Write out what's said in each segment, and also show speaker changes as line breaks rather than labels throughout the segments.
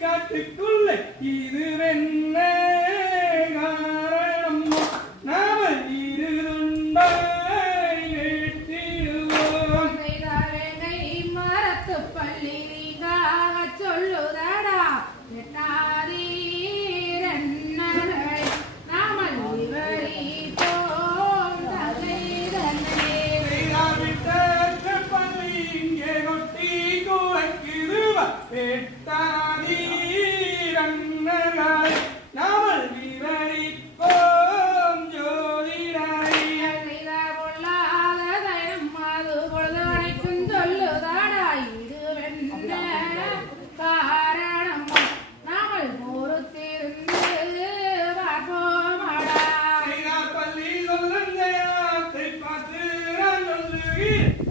காட்டுக்குள்ள இது என்ன காரணம் நாம இருந்துண்டாய்
வெட்டிடுவோம் மரத்து பள்ளி நீதாக சொல்லுதடா.
It's time.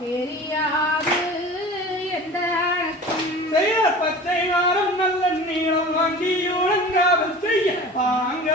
தெரியாது
எந்த
பச்சை வாரம் நல்ல நீளம் வாங்கி ஒழுங்காவது செய்ய. வாங்க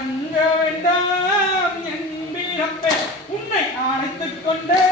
வணங்க வேண்டாம் என் வீரப்பே உன்னை அழைத்துக் கொண்டே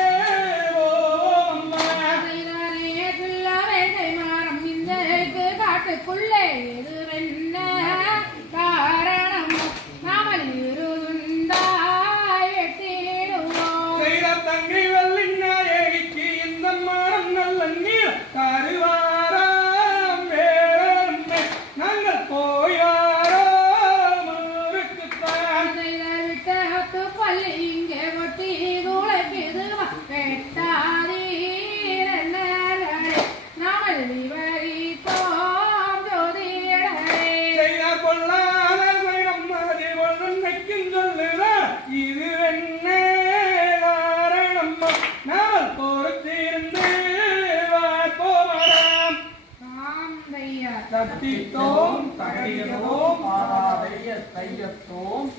தத்தித்தோம் தகடிகளோம்
ஆராதைய தையத்தோம்.